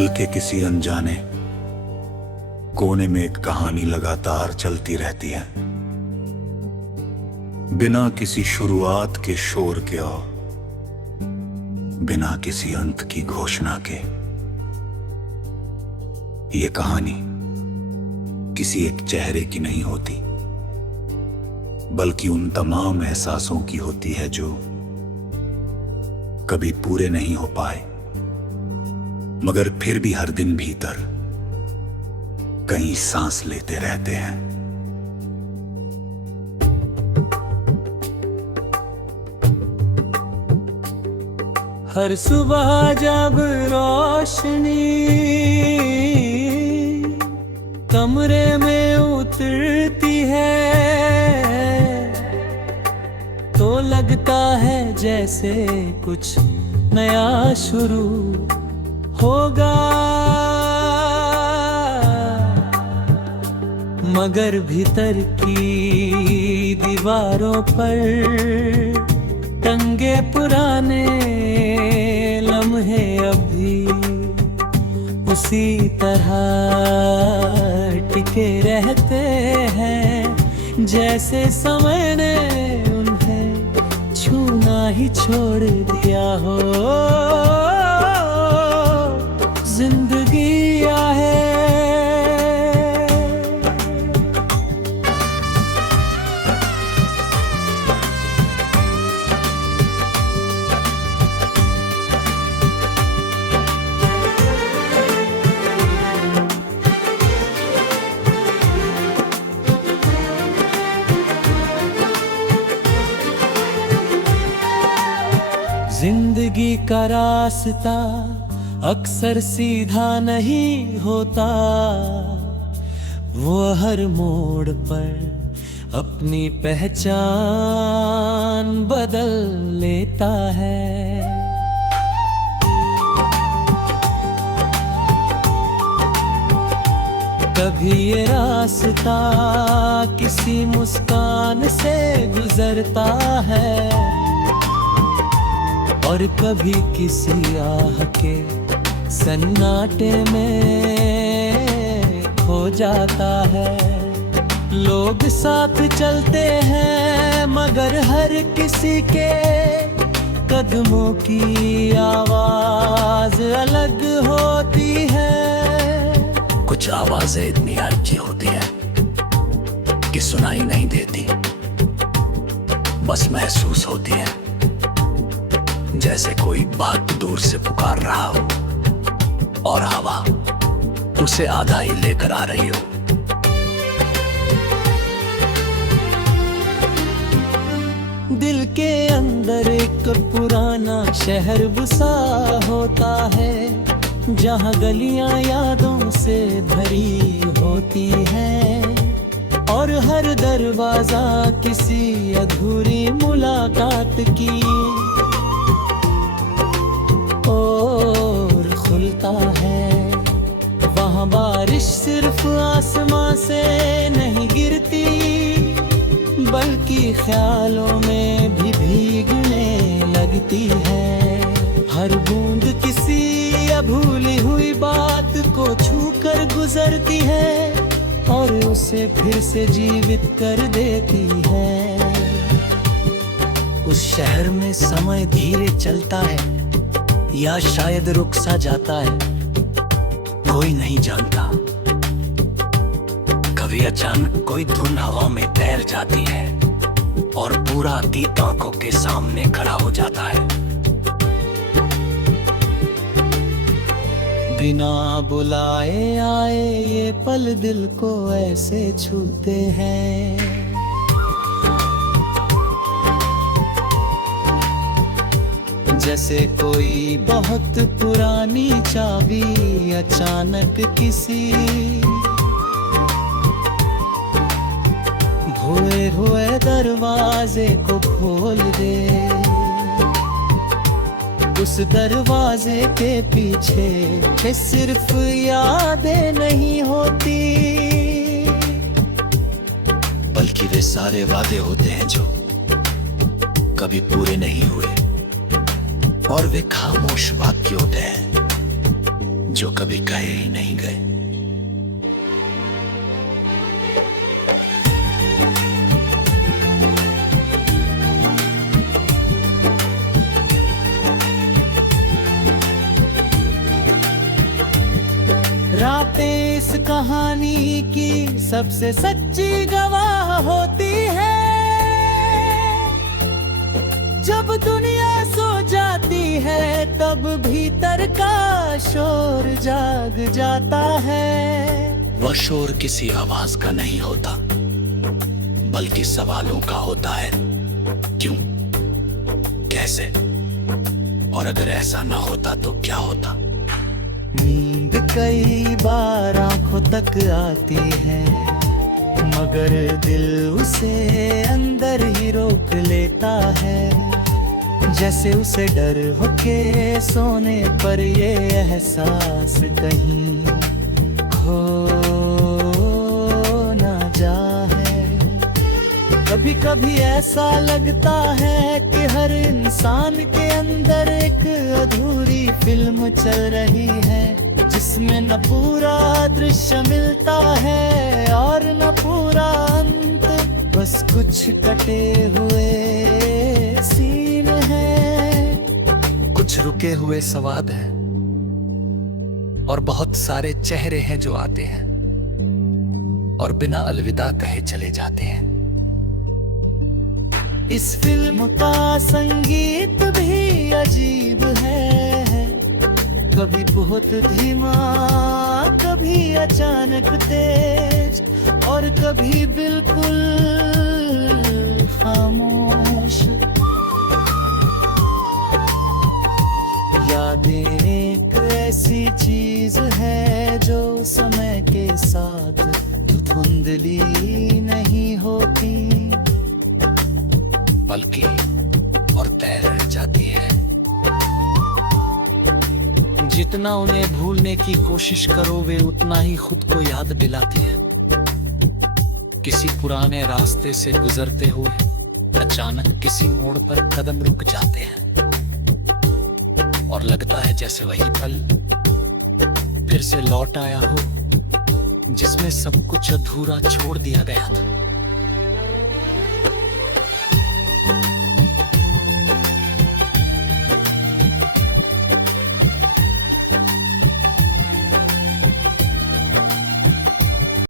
दिल के किसी अनजाने कोने में एक कहानी लगातार चलती रहती है, बिना किसी शुरुआत के शोर के और बिना किसी अंत की घोषणा के। ये कहानी किसी एक चेहरे की नहीं होती, बल्कि उन तमाम एहसासों की होती है जो कभी पूरे नहीं हो पाए, मगर फिर भी हर दिन भीतर कहीं सांस लेते रहते हैं। हर सुबह जब रोशनी कमरे में उतरती है तो लगता है जैसे कुछ नया शुरू होगा, मगर भीतर की दीवारों पर टंगे पुराने लम्हे अभी उसी तरह टिके रहते हैं, जैसे समय ने उन्हें छूना ही छोड़ दिया हो। जिंदगी है जिंदगी का रास्ता अक्सर सीधा नहीं होता, वो हर मोड़ पर अपनी पहचान बदल लेता है। कभी ये रास्ता किसी मुस्कान से गुजरता है और कभी किसी आह के सन्नाटे में खो जाता है। लोग साथ चलते हैं मगर हर किसी के कदमों की आवाज अलग होती है। कुछ आवाजें इतनी अच्छी होती हैं कि सुनाई नहीं देती, बस महसूस होती है, जैसे कोई बात दूर से पुकार रहा हो और हवा उसे आधा ही लेकर आ रही हो। दिल के अंदर एक पुराना शहर बसा होता है, जहाँ गलियां यादों से भरी होती हैं और हर दरवाजा किसी अधूरी मुलाकात की और खुलता है। वहाँ बारिश सिर्फ आसमां से नहीं गिरती, बल्कि ख्यालों में भी भीगने लगती है। हर बूंद किसी अभूली हुई बात को छूकर गुजरती है और उसे फिर से जीवित कर देती है। उस शहर में समय धीरे चलता है या शायद रुक सा जाता है, कोई नहीं जानता। कभी अचानक कोई धुन हवा में तैर जाती है और पूरा अतीत आंखों के सामने खड़ा हो जाता है। बिना बुलाए आए ये पल दिल को ऐसे छूते हैं, जैसे कोई बहुत पुरानी चाबी अचानक किसी भूले हुए दरवाजे को खोल दे। उस दरवाजे के पीछे सिर्फ यादें नहीं होती, बल्कि वे सारे वादे होते हैं जो कभी पूरे नहीं हुए, और वे खामोश वाक्य होते हैं जो कभी कहे ही नहीं गए। रातें इस कहानी की सबसे सच्ची गवाह होती है। जब दुनिया सो जाती है तब भीतर का शोर जाग जाता है। वह शोर किसी आवाज का नहीं होता, बल्कि सवालों का होता है। क्यों, कैसे, और अगर ऐसा ना होता तो क्या होता। नींद कई बार आंखों तक आती है, मगर दिल उसे अंदर ही रोक लेता है। जैसे उसे डर हो के सोने पर ये एहसास कहीं खो ना जाए। कभी कभी ऐसा लगता है कि हर इंसान के अंदर एक अधूरी फिल्म चल रही है, जिसमें न पूरा दृश्य मिलता है और न पूरा अंत, बस कुछ कटे हुए सीन हैं। कुछ रुके हुए संवाद हैं और बहुत सारे चेहरे हैं जो आते हैं और बिना अलविदा कहे चले जाते हैं। इस फिल्म का संगीत भी अजीब है, कभी बहुत धीमा, कभी अचानक तेज और कभी बिल्कुल खामोश। यादें एक ऐसी चीज है जो समय के साथ धुंधली नहीं होती, बल्कि और तय रह जाती है। जितना उन्हें भूलने की कोशिश करो वे उतना ही खुद को याद दिलाती है। किसी पुराने रास्ते से गुजरते हुए अचानक किसी मोड़ पर कदम रुक जाते हैं और लगता है जैसे वही पल फिर से लौट आया हो जिसमें सब कुछ अधूरा छोड़ दिया गया था।